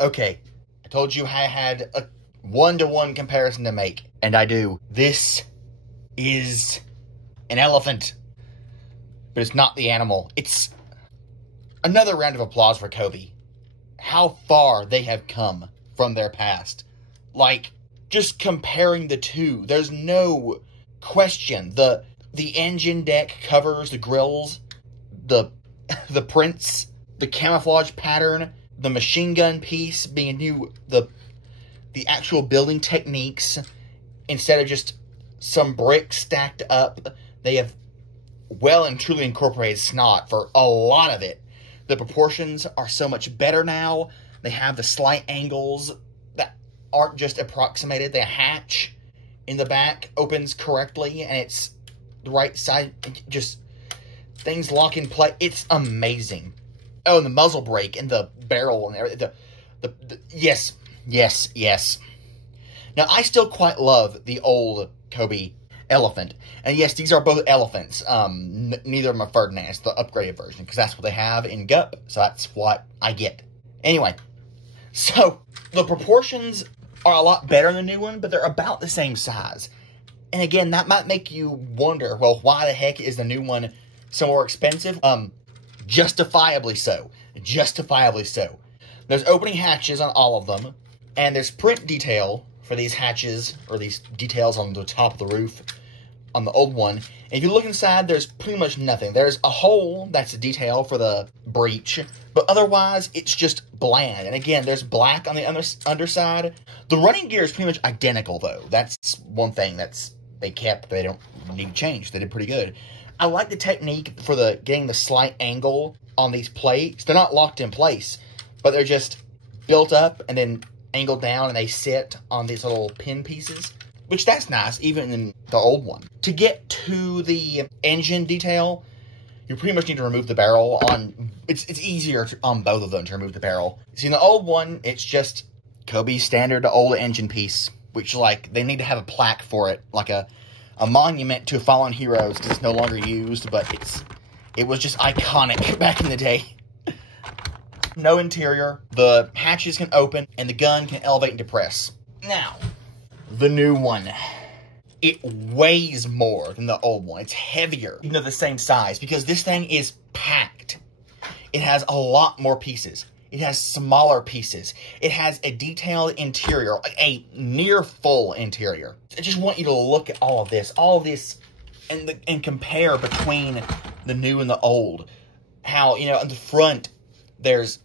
Okay, I told you I had a one-to-one comparison to make, and I do. This is an elephant, but it's not the animal. It's another round of applause for Cobi. How far they have come from their past. Like, just comparing the two, there's no question. The engine deck covers, the grills, the prints, the camouflage pattern, the machine gun piece being new, the actual building techniques, instead of just some bricks stacked up, they have well and truly incorporated snot for a lot of it. The proportions are so much better now. They have the slight angles that aren't just approximated. The hatch in the back opens correctly, and it's the right side. Just things lock in place. It's amazing. Oh, and the muzzle brake and the barrel and everything. Yes. Now, I still quite love the old Cobi Elefant. And yes, these are both elephants. Neither of them are Ferdinand. It's the upgraded version, because that's what they have in GUP, so that's what I get. Anyway, so the proportions are a lot better than the new one, but they're about the same size. And again, that might make you wonder, well, why the heck is the new one so more expensive? Justifiably so. Justifiably so. There's opening hatches on all of them, and there's print detail for these hatches, or these details on the top of the roof on the old one. And if you look inside, there's pretty much nothing. There's a hole that's a detail for the breech, but otherwise, it's just bland. And again, there's black on the underside. The running gear is pretty much identical, though. That's one thing they kept. They don't need to change. They did pretty good. I like the technique for getting the slight angle on these plates. They're not locked in place, but they're just built up and then angled down, and they sit on these little pin pieces, which that's nice, even in the old one. To get to the engine detail, you pretty much need to remove the barrel on... It's easier on both of them to remove the barrel. See, in the old one, it's just Cobi's standard old engine piece, which, like, they need to have a plaque for it, like a monument to fallen heroes, because it's no longer used, but it was just iconic back in the day. No interior, the hatches can open, and the gun can elevate and depress. Now, the new one. It weighs more than the old one. It's heavier, even though the same size, because this thing is packed. It has a lot more pieces. It has smaller pieces. It has a detailed interior, a near full interior. I just want you to look at all of this, and compare between the new and the old. How, you know, in the front, there's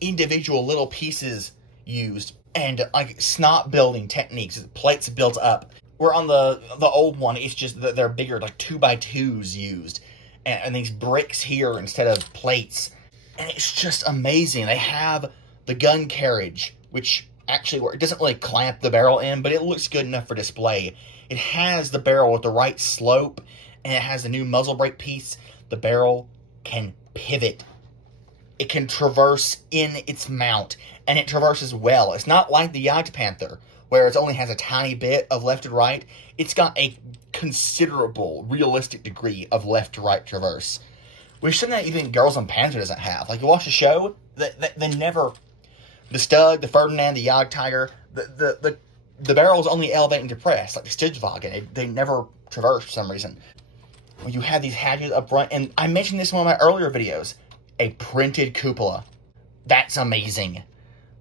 individual little pieces used, and like snot building techniques, plates built up. Where on the old one, it's just that they're bigger, like 2x2s used, and these bricks here instead of plates. And it's just amazing. They have the gun carriage, which actually works. It doesn't really clamp the barrel in, but it looks good enough for display. It has the barrel with the right slope, and it has the new muzzle brake piece. The barrel can pivot. It can traverse in its mount, and it traverses well. It's not like the Panther, where it only has a tiny bit of left to right. It's got a considerable, realistic degree of left to right traverse, which something that even Girls on Panzer doesn't have. Like, you watch the show, they never... The Stug, the Ferdinand, the Jagdtiger, the barrels only elevate and depress, like the Stichwagen. They never traverse for some reason. When you have these hatches up front, and I mentioned this in one of my earlier videos, a printed cupola. That's amazing.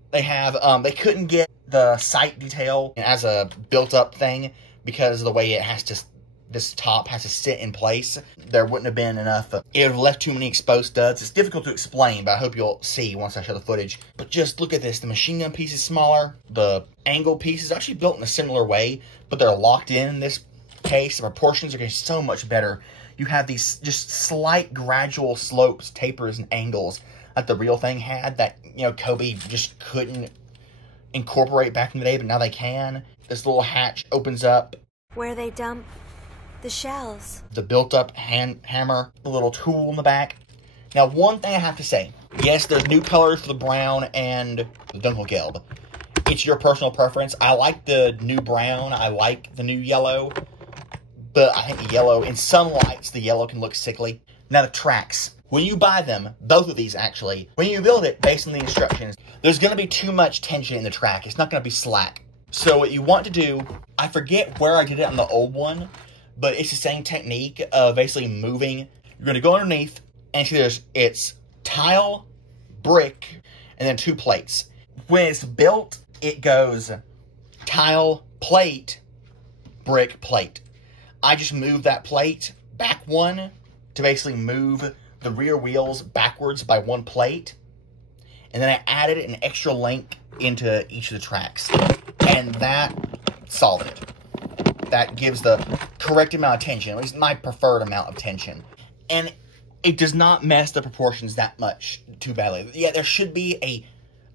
They have, they couldn't get the sight detail as a built-up thing because of the way it has to... This top has to sit in place. There wouldn't have been enough. It would have left too many exposed studs. It's difficult to explain, but I hope you'll see once I show the footage. But just look at this. The machine gun piece is smaller. The angle piece is actually built in a similar way, but they're locked in this case. The proportions are getting so much better. You have these just slight gradual slopes, tapers, and angles like the real thing had that, you know, Cobi just couldn't incorporate back in the day, but now they can. This little hatch opens up. Where they dump the shells. The built-up hammer, the little tool in the back. Now, one thing I have to say. Yes, there's new colors for the brown and the Dunkelgelb. It's your personal preference. I like the new brown. I like the new yellow. But I think the yellow, in some lights, the yellow can look sickly. Now, the tracks. When you buy them, both of these actually, when you build it based on the instructions, there's going to be too much tension in the track. It's not going to be slack. So what you want to do, I forget where I did it on the old one, but it's the same technique of basically moving. You're going to go underneath, and see it's tile, brick, and then 2 plates. When it's built, it goes tile, plate, brick, plate. I just moved that plate back 1 to basically move the rear wheels backwards by 1 plate. And then I added an extra link into each of the tracks. And that solved it. That gives the correct amount of tension, at least my preferred amount of tension. And it does not mess the proportions that much too badly. Yeah, there should be a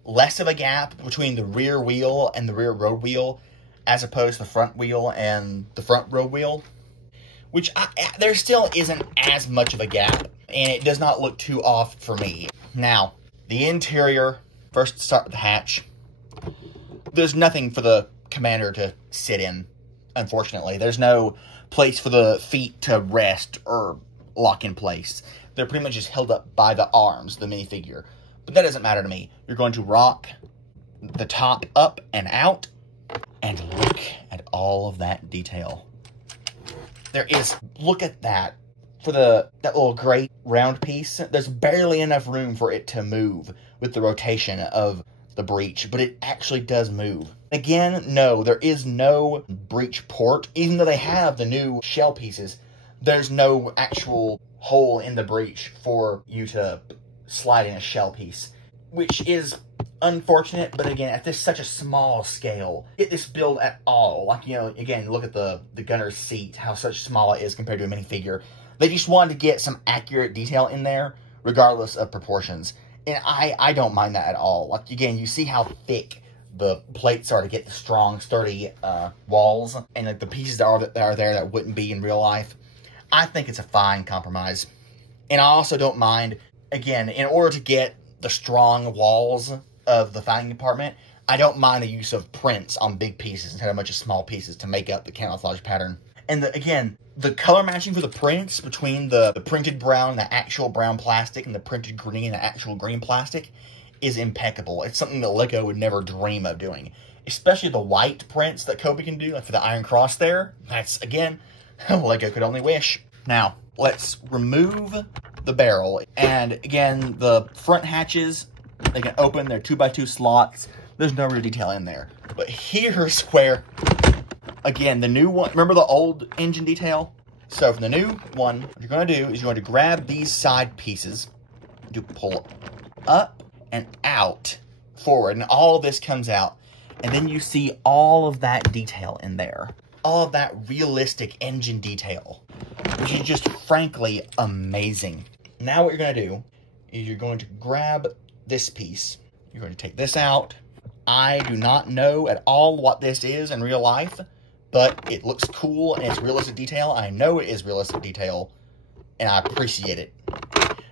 less of a gap between the rear wheel and the rear road wheel as opposed to the front wheel and the front road wheel. Which, there still isn't as much of a gap, and it does not look too off for me. Now, the interior, first start with the hatch. There's nothing for the commander to sit in, unfortunately. There's no place for the feet to rest or lock in place. They're pretty much just held up by the arms, the minifigure. But that doesn't matter to me. You're going to rock the top up and out, and look at all of that detail. There is, look at that. For that little gray round piece, there's barely enough room for it to move with the rotation of the breech, but it actually does move. Again, no, there is no breech port. Even though they have the new shell pieces, there's no actual hole in the breech for you to slide in a shell piece, which is unfortunate, but again, at such a small scale, get this build at all. Like, you know, again, look at the gunner's seat, how such small it is compared to a minifigure. They just wanted to get some accurate detail in there, regardless of proportions. And I don't mind that at all. Like, again, you see how thick the plates are to get the strong, sturdy walls, and like the pieces that are there that wouldn't be in real life. I think it's a fine compromise. And I also don't mind, again, in order to get the strong walls of the fighting department, I don't mind the use of prints on big pieces instead of a bunch of small pieces to make up the camouflage pattern. And again, the color matching for the prints between the printed brown, the actual brown plastic, and the printed green, the actual green plastic, is impeccable. It's something that Lego would never dream of doing. Especially the white prints that Cobi can do, like for the Iron Cross there. That's, again, Lego could only wish. Now, let's remove the barrel. And again, the front hatches, they can open. They're 2x2 slots. There's no real detail in there. But here's where, again, the new one, remember the old engine detail? So for the new one, what you're going to do is you're going to grab these side pieces, do pull up and out, forward, and all of this comes out. And then you see all of that detail in there. All of that realistic engine detail, which is just frankly amazing. Now what you're going to do is you're going to grab this piece. You're going to take this out. I do not know at all what this is in real life, but it looks cool and it's realistic detail. I know it is realistic detail, and I appreciate it.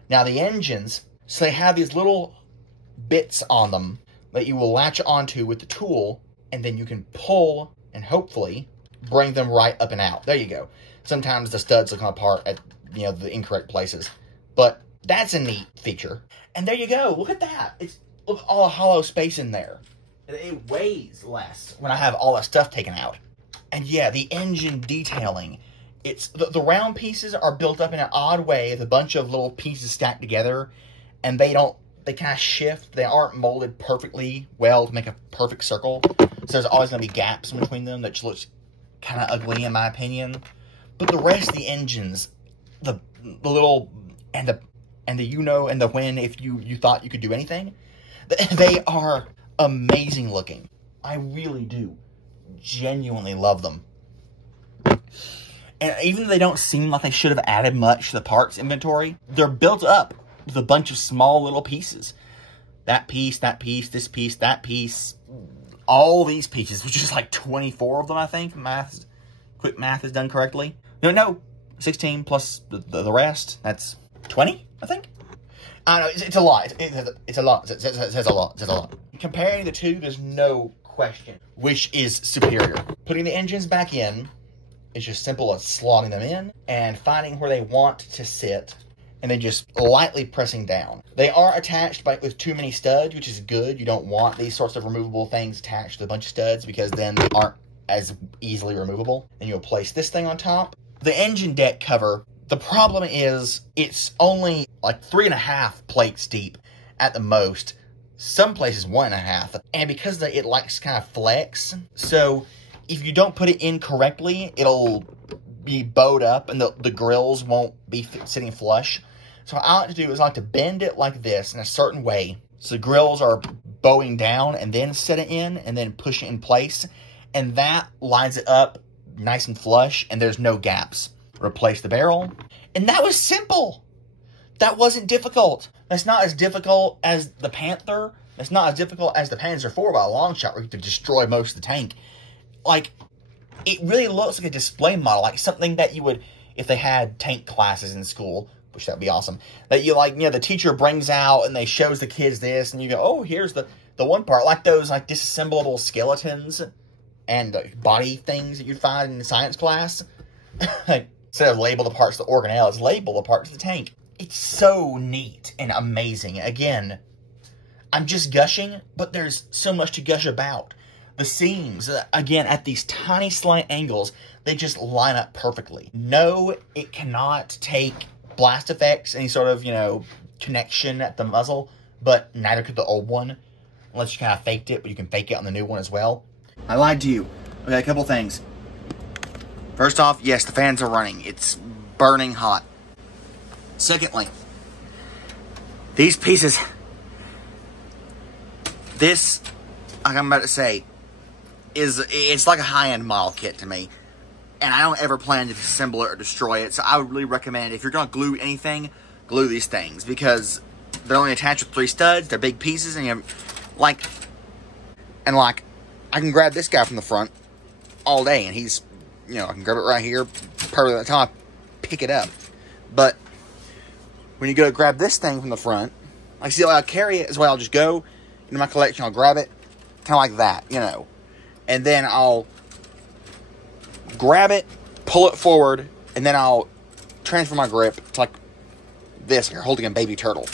Now the engines, so they have these little bits on them that you will latch onto with the tool, and then you can pull and hopefully bring them right up and out. There you go. Sometimes the studs will come apart at, you know, the incorrect places, but that's a neat feature. And there you go. Look at that. Look, all the hollow space in there. It weighs less when I have all that stuff taken out. And yeah, the engine detailing. It's the round pieces are built up in an odd way, with a bunch of little pieces stacked together, and they kind of shift. They aren't molded perfectly well to make a perfect circle. So there's always going to be gaps in between them that just looks kind of ugly in my opinion. But the rest of the engines, the little, and the you know, and the when, if you thought you could do anything, they are amazing looking. I really do genuinely love them. And even though they don't seem like they should have added much to the parts inventory, they're built up with a bunch of small little pieces. That piece, this piece, that piece, all these pieces, which is like 24 of them, I think. Quick math is done correctly. No, 16 plus the rest. That's 20, I think. I don't know, it's a lot. It's a lot. It says a lot. Comparing the two, there's no question which is superior. Putting the engines back in, it's just simple as slotting them in and finding where they want to sit, and then just lightly pressing down. They aren't attached with too many studs, which is good. You don't want these sorts of removable things attached to a bunch of studs because then they aren't as easily removable. And you'll place this thing on top. The engine deck cover, the problem is it's only like 3.5 plates deep at the most. Some places 1.5. And because it likes to kind of flex, so if you don't put it in correctly, it'll be bowed up and the grills won't be sitting flush. So what I like to do is I like to bend it like this in a certain way. So the grills are bowing down and then set it in and then push it in place. And that lines it up nice and flush and there's no gaps. Replace the barrel. And that was simple. That wasn't difficult. That's not as difficult as the Panther. That's not as difficult as the Panzer IV by a long shot where you have to destroy most of the tank. Like, it really looks like a display model, like something that you would, if they had tank classes in school, which that would be awesome, that you like, you know, the teacher brings out and they shows the kids this, and you go, oh, here's the one part, like those like disassemblable skeletons and body things that you'd find in science class. Like, instead of label the parts of the organelle, it's label the parts of the tank. It's so neat and amazing. Again, I'm just gushing, but there's so much to gush about. The seams, again, at these tiny slight angles, they just line up perfectly. No, it cannot take blast effects, any sort of, you know, connection at the muzzle, but neither could the old one, unless you kind of faked it, but you can fake it on the new one as well. I lied to you. Okay, a couple things. First off, yes, the fans are running. It's burning hot. Secondly, these pieces, this, like I'm about to say, it's like a high-end model kit to me. And I don't ever plan to disassemble it or destroy it. So I would really recommend, if you're going to glue anything, glue these things. Because they're only attached with 3 studs. They're big pieces. And you have, like, I can grab this guy from the front all day. And he's, you know, I can grab it right here. Perfect at the top. Pick it up. But when you go to grab this thing from the front, like, see, I'll carry it as well. I'll just go into my collection. I'll grab it. Kind of like that, you know. And then I'll grab it, pull it forward, and then I'll transfer my grip to like this, like you're holding a baby turtle.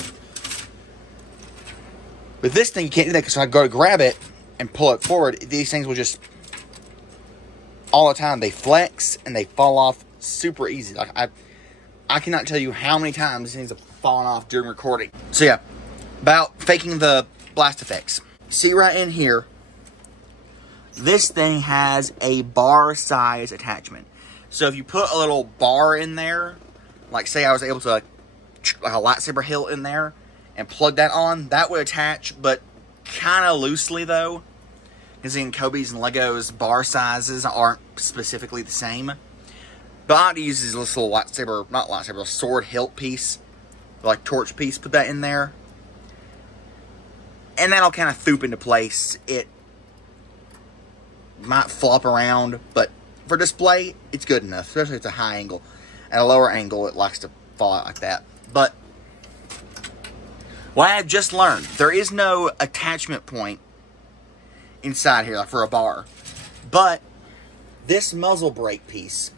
With this thing, you can't do that, because when I go to grab it and pull it forward, these things will just, all the time, they flex and they fall off super easy. Like I cannot tell you how many times these things have fallen off during recording. So yeah, about faking the blast effects. See right in here, this thing has a bar size attachment. So if you put a little bar in there, like say I was able to like a lightsaber hilt in there and plug that on, that would attach, but kind of loosely though. Because in Cobi's and Legos, bar sizes aren't specifically the same. But I like to use this little lightsaber, not lightsaber, sword hilt piece, like torch piece, put that in there. And that'll kind of thoop into place. It might flop around, but for display, it's good enough, especially if it's a high angle. At a lower angle, it likes to fall out like that. But what I have just learned, there is no attachment point inside here, like for a bar. But this muzzle brake piece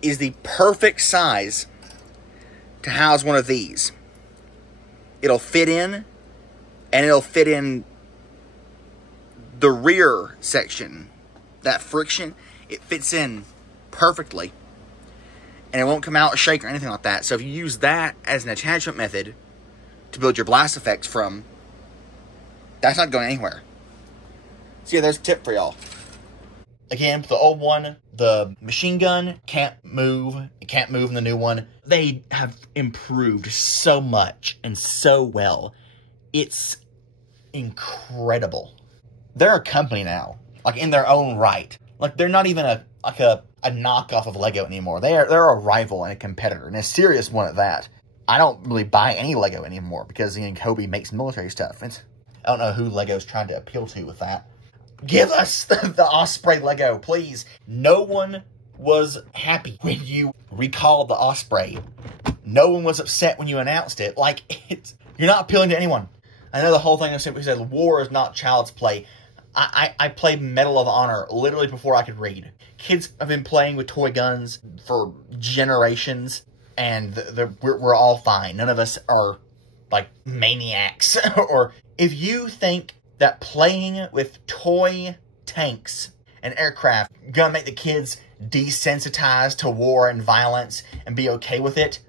is the perfect size to house one of these. It'll fit in, and it'll fit in the rear section. That friction, it fits in perfectly, and it won't come out a shake or anything like that. So if you use that as an attachment method to build your blast effects from, that's not going anywhere. So yeah, there's a tip for y'all. Again, for the old one, the machine gun can't move. It can't move in the new one. They have improved so much and so well. It's incredible. They're a company now, like in their own right. Like they're not even a knockoff of Lego anymore. They're a rival and a competitor, and a serious one at that. I don't really buy any Lego anymore because Cobi makes military stuff. I don't know who Lego's trying to appeal to with that. Give us the Osprey Lego, please. No one was happy when you recalled the Osprey. No one was upset when you announced it. Like, you're not appealing to anyone. I know the whole thing we said, war is not child's play. I played Medal of Honor literally before I could read. Kids have been playing with toy guns for generations. and we're all fine. None of us are like maniacs. Or if you think that playing with toy tanks and aircraft gonna make the kids desensitized to war and violence and be okay with it,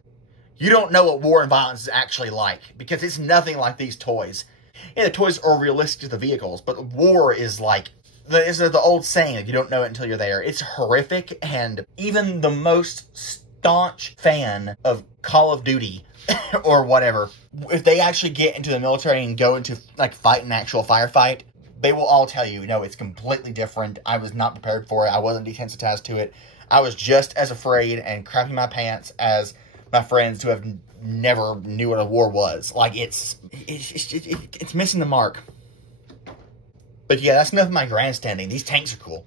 you don't know what war and violence is actually like, because it's nothing like these toys. Yeah, the toys are realistic to the vehicles, but war is like, is the old saying that you don't know it until you're there. It's horrific, and even the most staunch fan of Call of Duty or whatever, if they actually get into the military and go into, like, fight an actual firefight, they will all tell you, no, it's completely different. I was not prepared for it. I wasn't desensitized to it. I was just as afraid and crapping my pants as my friends who have never knew what a war was. Like, it's missing the mark. But yeah, that's enough of my grandstanding. These tanks are cool.